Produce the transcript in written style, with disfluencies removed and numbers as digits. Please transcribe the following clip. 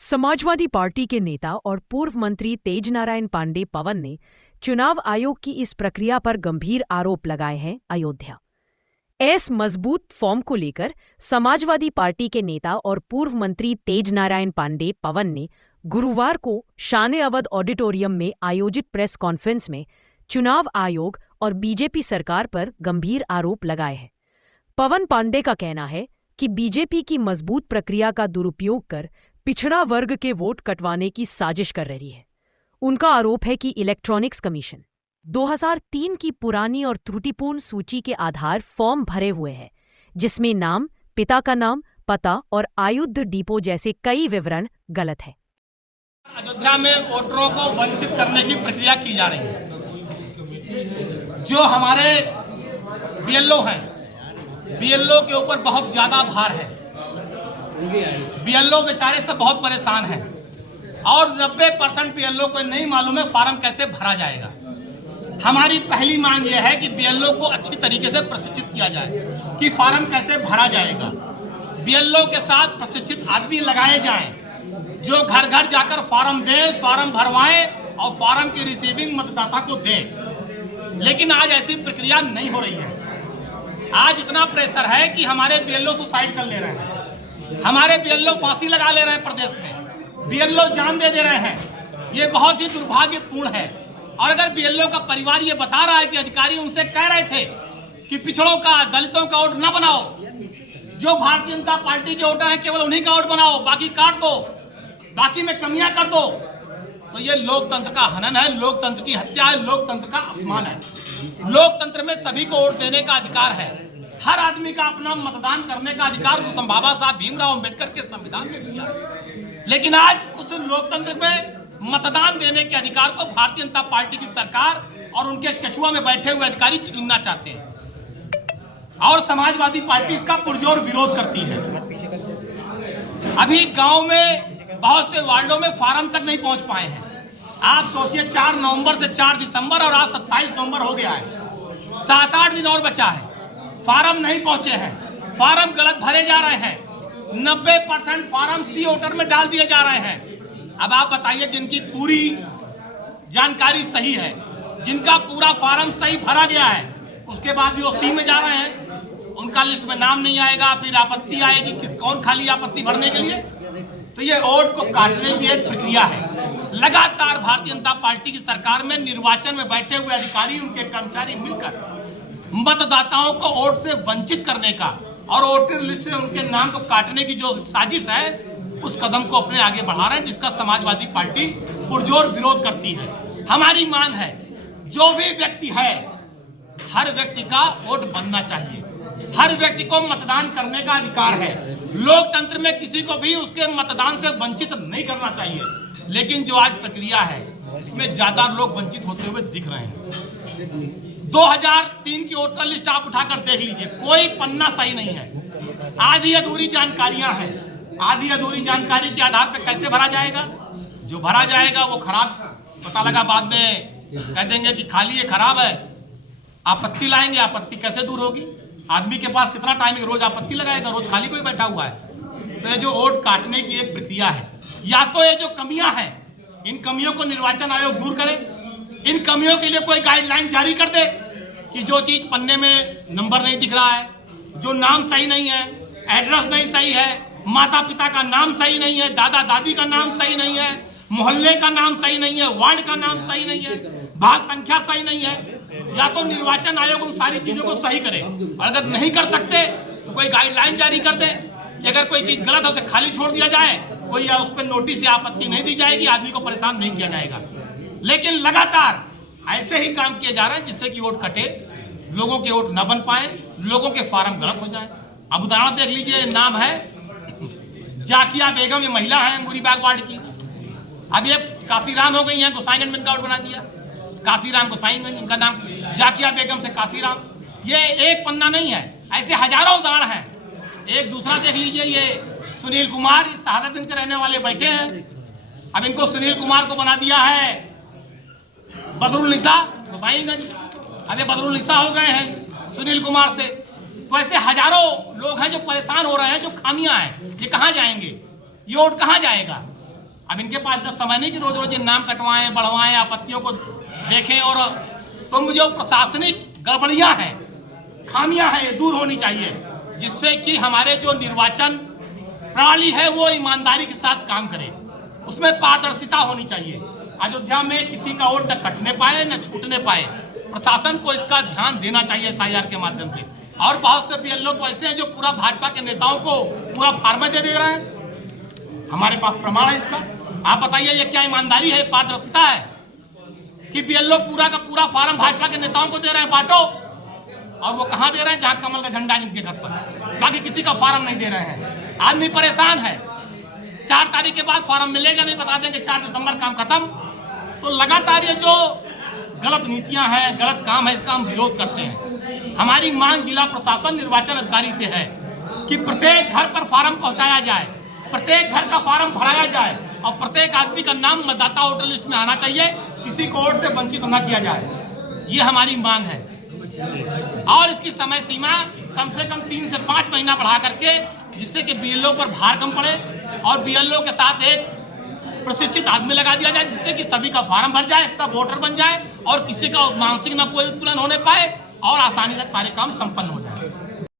Samajwadi party के नेता और पूर्व मंत्री तेजनारायण पांडे पवन ने चुनाव आयोग की इस प्रक्रिया पर गंभीर आरोप लगाए हैं। अयोध्या एस मजबूत फॉर्म को लेकर समाजवादी पार्टी के नेता और पूर्व मंत्री तेजनारायण पांडे पवन ने गुरुवार को शान-ए-अवध ऑडिटोरियम में आयोजित प्रेस कॉन्फ्रेंस में चुनाव आयोग और बीजेपी सरकार पर गंभीर आरोप लगाए हैं। पवन पांडे का कहना है कि बीजेपी की मजबूत प्रक्रिया का दुरुपयोग कर पिछड़ा वर्ग के वोट कटवाने की साजिश कर रही है। उनका आरोप है कि इलेक्ट्रॉनिक्स कमीशन 2003 की पुरानी और त्रुटिपूर्ण सूची के आधार फॉर्म भरे हुए है, जिसमें नाम, पिता का नाम, पता और आयुध डिपो जैसे कई विवरण गलत है। अयोध्या में वोटरों को वंचित करने की प्रक्रिया की जा रही है। जो हमारे बीएलओ हैं, बीएलओ के ऊपर बहुत ज्यादा भार है। बीएलओ बेचारे सब बहुत परेशान हैं और 90% बीएलओ को नहीं मालूम है फार्म कैसे भरा जाएगा। हमारी पहली मांग यह है कि बीएलओ को अच्छी तरीके से प्रशिक्षित किया जाए कि फार्म कैसे भरा जाएगा। बीएलओ के साथ प्रशिक्षित आदमी लगाए जाएं जो घर घर जाकर फार्म दें, फार्म भरवाएं और फार्म की रिसीविंग मतदाता को दें। लेकिन आज ऐसी प्रक्रिया नहीं हो रही है। आज इतना प्रेशर है कि हमारे बीएलओ सुसाइड कर ले रहे हैं, हमारे बीएलओ फांसी लगा ले रहे हैं, प्रदेश में बीएलओ जान दे रहे हैं। ये बहुत ही दुर्भाग्यपूर्ण है। और अगर बीएलओ का परिवार ये बता रहा है कि अधिकारी उनसे कह रहे थे कि पिछड़ों का, दलितों का वोट न बनाओ, जो भारतीय जनता पार्टी के वोटर हैं केवल उन्हीं का वोट बनाओ, बाकी काट दो, बाकी में कमियां कर दो, तो ये लोकतंत्र का हनन है, लोकतंत्र की हत्या है, लोकतंत्र का अपमान है। लोकतंत्र में सभी को वोट देने का अधिकार है। हर आदमी का अपना मतदान करने का अधिकार बाबा साहब भीमराव अंबेडकर के संविधान में दिया है। लेकिन आज उस लोकतंत्र में मतदान देने के अधिकार को भारतीय जनता पार्टी की सरकार और उनके कछुआ में बैठे हुए अधिकारी छीनना चाहते हैं और समाजवादी पार्टी इसका पुरजोर विरोध करती है। अभी गांव में बहुत से वार्डों में फार्म तक नहीं पहुंच पाए हैं। आप सोचिए 4 नवंबर से 4 दिसंबर और आज 27 नवंबर हो गया है, 7-8 दिन और बचा है। फार्म नहीं पहुंचे हैं, फार्म गलत भरे जा रहे हैं। 90% फार्म सी वोटर में डाल दिए जा रहे हैं। अब आप बताइए, जिनकी पूरी जानकारी सही है, जिनका पूरा फार्म सही भरा गया है, उसके बाद भी वो सी में जा रहे हैं, उनका लिस्ट में नाम नहीं आएगा, फिर आपत्ति आएगी, कौन खाली आपत्ति भरने के लिए। तो ये वोट को काटने की एक प्रक्रिया है। लगातार भारतीय जनता पार्टी की सरकार में निर्वाचन में बैठे हुए अधिकारी, उनके कर्मचारी मिलकर मतदाताओं को वोट से वंचित करने का और वोटर लिस्ट से उनके नाम को काटने की जो साजिश है, उस कदम को अपने आगे बढ़ा रहे हैं, जिसका समाजवादी पार्टी पुरजोर विरोध करती है। हमारी मांग है, जो भी व्यक्ति है, हर व्यक्ति का वोट बनना चाहिए, हर व्यक्ति को मतदान करने का अधिकार है। लोकतंत्र में किसी को भी उसके मतदान से वंचित नहीं करना चाहिए। लेकिन जो आज प्रक्रिया है, इसमें ज्यादा लोग वंचित होते हुए दिख रहे हैं। 2003 की वोटर लिस्ट आप उठाकर देख लीजिए, कोई पन्ना सही नहीं है। आधी अधूरी जानकारियां हैं। आधी अधूरी जानकारी के आधार पर कैसे भरा जाएगा? जो भरा जाएगा वो खराब, पता लगा बाद में कह देंगे कि खाली ये खराब है, आपत्ति लाएंगे। आपत्ति कैसे दूर होगी? आदमी के पास कितना टाइम है, रोज आपत्ति लगाएगा, रोज खाली कोई बैठा हुआ है। तो ये जो वोट काटने की एक प्रक्रिया है, या तो ये जो कमियां हैं, इन कमियों को निर्वाचन आयोग दूर करे। इन कमियों के लिए कोई गाइडलाइन जारी कर दे कि जो चीज पन्ने में नंबर नहीं दिख रहा है, जो नाम सही नहीं है, एड्रेस नहीं सही है, माता पिता का नाम सही नहीं है, दादा दादी का नाम सही नहीं है, मोहल्ले का नाम सही नहीं है, वार्ड का नाम सही नहीं है, भाग संख्या सही नहीं है, या तो निर्वाचन आयोग उन सारी चीजों को सही करे। और अगर नहीं कर सकते तो कोई गाइडलाइन जारी कर दे कि अगर कोई चीज गलत है उसे खाली छोड़ दिया जाए, कोई या उस पर नोटिस या आपत्ति नहीं दी जाएगी, आदमी को परेशान नहीं किया जाएगा। लेकिन लगातार ऐसे ही काम किए जा रहे हैं जिससे कि वोट कटे, लोगों के वोट न बन पाए, लोगों के फार्म गलत हो जाए। अब उदाहरण देख लीजिए, नाम है जाकिया बेगम, ये महिला है अंगूरी बाग वार्ड की। अब ये काशीराम हो गई हैं, गोसाईगंज में इनका वोट बना दिया, काशीराम गोसाईगंज, इनका नाम जाकिया बेगम से काशीराम। ये एक पन्ना नहीं है, ऐसे हजारों उदाहरण हैं। एक दूसरा देख लीजिए, ये सुनील कुमार, इस शहादतगंज के रहने वाले बैठे हैं। अब इनको सुनील कुमार को बना दिया है बदरुल निसा गोसाईगंज। अब ये बदरुल निसा हो गए हैं सुनील कुमार से। तो ऐसे हजारों लोग हैं जो परेशान हो रहे हैं, जो खामियां हैं। ये कहां जाएंगे? ये वोट कहां जाएगा? अब इनके पास इतना समय नहीं कि रोज रोज नाम कटवाएं, बढ़वाएं, आपत्तियों को देखें। और तुम जो प्रशासनिक गड़बड़ियां हैं, खामियां हैं, ये दूर होनी चाहिए, जिससे कि हमारे जो निर्वाचन प्रणाली है वो ईमानदारी के साथ काम करे, उसमें पारदर्शिता होनी चाहिए। अयोध्या में किसी का वोट न कटने पाए न छूटने पाए। प्रशासन को इसका ध्यान देना चाहिए SIR के माध्यम से। और बहुत से BLO तो ऐसे हैं जो पूरा भाजपा के नेताओं को पूरा फार्म दे रहे हैं। हमारे पास प्रमाण है इसका। आप बताइए ये क्या ईमानदारी है, पारदर्शिता है कि BLO पूरा का पूरा फार्म भाजपा के नेताओं को दे रहे हैं, बांटो। और वो कहां दे रहे हैं? जहां कमल का झंडा जिनके घर पर, बाकी किसी का फार्म नहीं दे रहे हैं। आदमी परेशान है। 4 तारीख के बाद फार्म मिलेगा नहीं, बता देंगे 4 दिसंबर काम खत्म। तो लगातार ये जो गलत नीतियां हैं, गलत काम है, इसका हम विरोध करते हैं। हमारी मांग जिला प्रशासन, निर्वाचन अधिकारी से है कि प्रत्येक घर पर फार्म पहुंचाया जाए, प्रत्येक घर का फार्म भराया जाए और प्रत्येक आदमी का नाम मतदाता वोटर लिस्ट में आना चाहिए, किसी को वोट से वंचित न किया जाए। ये हमारी मांग है। और इसकी समय सीमा कम से कम 3 से 5 महीना बढ़ा करके, जिससे कि BLO पर भार कम पड़े और BLO के साथ एक प्रशिक्षित आदमी लगा दिया जाए, जिससे कि सभी का फार्म भर जाए, सब वोटर बन जाए और किसी का मानसिक न कोई उत्पीड़न होने पाए और आसानी से सारे काम संपन्न हो जाए।